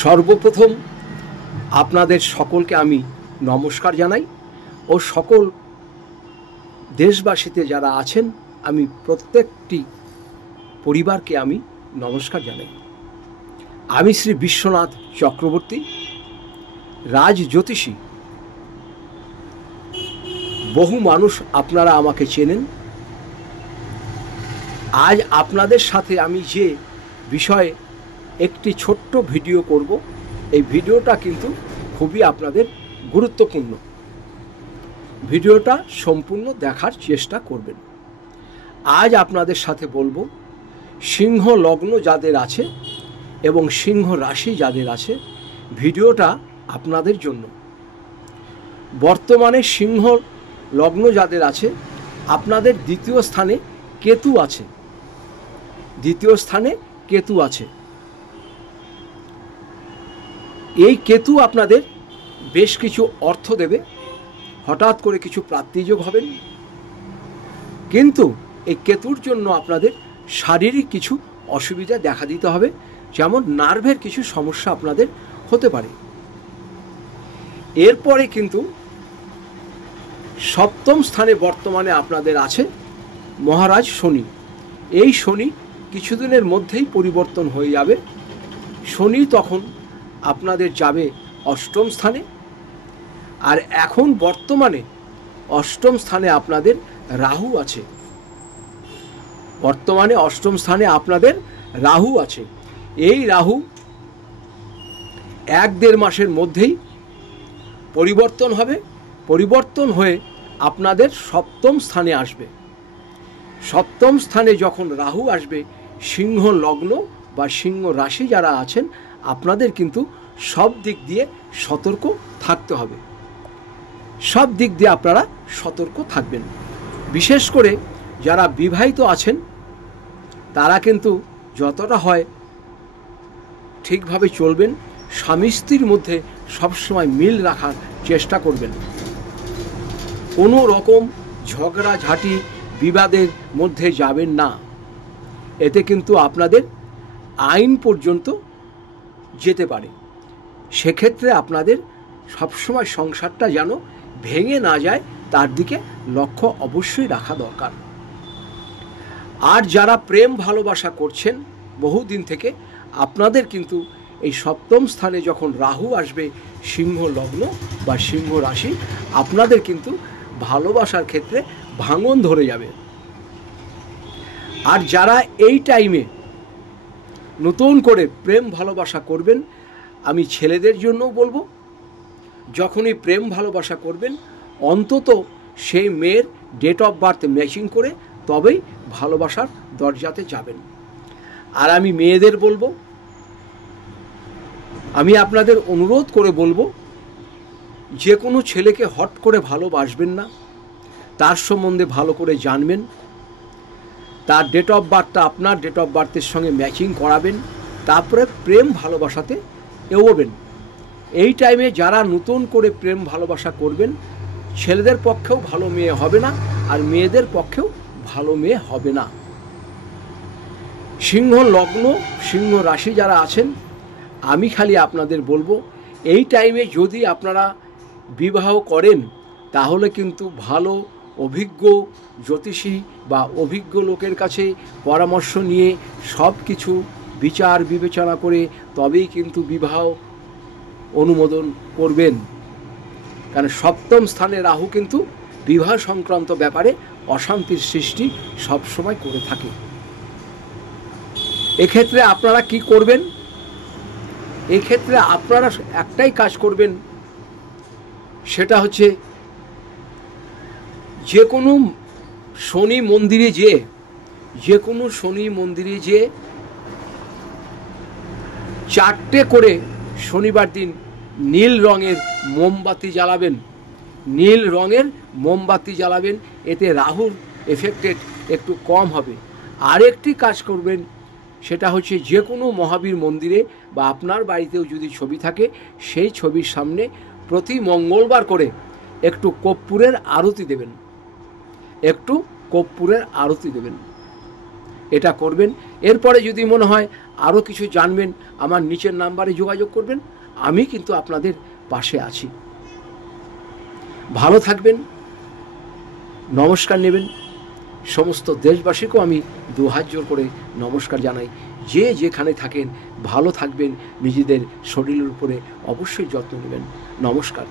সর্বপ্রথম আপনাদের সকলকে আমি নমস্কার জানাই ও সকল দেশবাসীতে যারা আছেন আমি প্রত্যেকটি পরিবারকে আমি নমস্কার জানাই। আমি শ্রী বিশ্বনাথ চক্রবর্তী, রাজ জ্যোতিষী। বহু মানুষ আপনারা আমাকে চেনেন। আজ আপনাদের সাথে আমি যে বিষয়ে একটি ছোট্ট ভিডিও করব, এই ভিডিওটা কিন্তু খুবই আপনাদের গুরুত্বপূর্ণ। ভিডিওটা সম্পূর্ণ দেখার চেষ্টা করবেন। আজ আপনাদের সাথে বলবো সিংহ লগ্ন যাদের আছে এবং সিংহ রাশি যাদের আছে, ভিডিওটা আপনাদের জন্য। বর্তমানে সিংহ লগ্ন যাদের আছে, আপনাদের দ্বিতীয় স্থানে কেতু আছে। দ্বিতীয় স্থানে কেতু আছে। এই কেতু আপনাদের বেশ কিছু অর্থ দেবে, হঠাৎ করে কিছু প্রাপ্তিযোগ হবেন, কিন্তু এই কেতুর জন্য আপনাদের শারীরিক কিছু অসুবিধা দেখা দিতে হবে, যেমন নার্ভের কিছু সমস্যা আপনাদের হতে পারে। এরপরে কিন্তু সপ্তম স্থানে বর্তমানে আপনাদের আছে মহারাজ শনি। এই শনি কিছুদিনের মধ্যেই পরিবর্তন হয়ে যাবে। শনি তখন আপনাদের যাবে অষ্টম স্থানে। আর এখন বর্তমানে অষ্টম স্থানে আপনাদের রাহু আছে। বর্তমানে অষ্টম স্থানে আপনাদের রাহু আছে। এই রাহু 1-1.5 মাসের মধ্যেই পরিবর্তন হবে। পরিবর্তন হয়ে আপনাদের সপ্তম স্থানে আসবে। সপ্তম স্থানে যখন রাহু আসবে, সিংহ লগ্ন বা সিংহ রাশি যারা আছেন, আপনাদের কিন্তু সব দিক দিয়ে সতর্ক থাকতে হবে। সব দিক দিয়ে আপনারা সতর্ক থাকবেন। বিশেষ করে যারা বিবাহিত আছেন, তারা কিন্তু যতটা হয় ঠিকভাবে চলবেন। স্বামী স্ত্রীর মধ্যে সবসময় মিল রাখার চেষ্টা করবেন। কোনো রকম ঝগড়াঝাঁটি বিবাদের মধ্যে যাবেন না। এতে কিন্তু আপনাদের আইন পর্যন্ত যেতে পারে। সেক্ষেত্রে আপনাদের সবসময় সংসারটা যেন ভেঙে না যায়, তার দিকে লক্ষ্য অবশ্যই রাখা দরকার। আর যারা প্রেম ভালোবাসা করছেন বহুদিন থেকে, আপনাদের কিন্তু এই সপ্তম স্থানে যখন রাহু আসবে, সিংহ লগ্ন বা সিংহ রাশি, আপনাদের কিন্তু ভালোবাসার ক্ষেত্রে ভাঙন ধরে যাবে। আর যারা এই টাইমে নতুন করে প্রেম ভালোবাসা করবেন, আমি ছেলেদের জন্যও বলবো, যখনই প্রেম ভালোবাসা করবেন অন্তত সেই মেয়ের ডেট অফ বার্থ ম্যাচিং করে তবেই ভালোবাসার দরজাতে যাবেন। আর আমি মেয়েদের বলবো, আমি আপনাদের অনুরোধ করে বলবো, যে কোনো ছেলেকে হট করে ভালোবাসবেন না। তার সম্বন্ধে ভালো করে জানবেন, তার ডেট অফ বার্থটা আপনার ডেট অফ বার্থের সঙ্গে ম্যাচিং করাবেন, তারপরে প্রেম ভালোবাসাতে এগোবেন। এই টাইমে যারা নতুন করে প্রেম ভালোবাসা করবেন, ছেলেদের পক্ষেও ভালো মেয়ে হবে না, আর মেয়েদের পক্ষেও ভালো মেয়ে হবে না। সিংহ লগ্ন সিংহ রাশি যারা আছেন, আমি খালি আপনাদের বলবো, এই টাইমে যদি আপনারা বিবাহ করেন, তাহলে কিন্তু ভালো অভিজ্ঞ জ্যোতিষী বা অভিজ্ঞ লোকের কাছে পরামর্শ নিয়ে সব কিছু বিচার বিবেচনা করে তবেই কিন্তু বিবাহ অনুমোদন করবেন। কারণ সপ্তম স্থানে রাহু কিন্তু বিবাহ সংক্রান্ত ব্যাপারে অশান্তির সৃষ্টি সবসময় করে থাকে। এক্ষেত্রে আপনারা কি করবেন? এক্ষেত্রে আপনারা একটাই কাজ করবেন, সেটা হচ্ছে যে কোনো শনি মন্দিরে যেয়ে 4টে করে শনিবার দিন নীল রঙের মোমবাতি জ্বালাবেন। নীল রঙের মোমবাতি জ্বালাবেন, এতে রাহুর এফেক্টেড একটু কম হবে। আরেকটি কাজ করবেন, সেটা হচ্ছে যে কোনো মহাবীর মন্দিরে বা আপনার বাড়িতেও যদি ছবি থাকে, সেই ছবির সামনে প্রতি মঙ্গলবার করে একটু কর্পূরের আরতি দেবেন। এটা করবেন। এরপরে যদি মনে হয় আরও কিছু জানবেন, আমার নিচের নাম্বারে যোগাযোগ করবেন, আমি কিন্তু আপনাদের পাশে আছি। ভালো থাকবেন, নমস্কার নেবেন। সমস্ত দেশবাসীকেও আমি 2 হাত জোর করে নমস্কার জানাই। যে যেখানে থাকেন ভালো থাকবেন, নিজেদের শরীরের উপরে অবশ্যই যত্ন নেবেন। নমস্কার।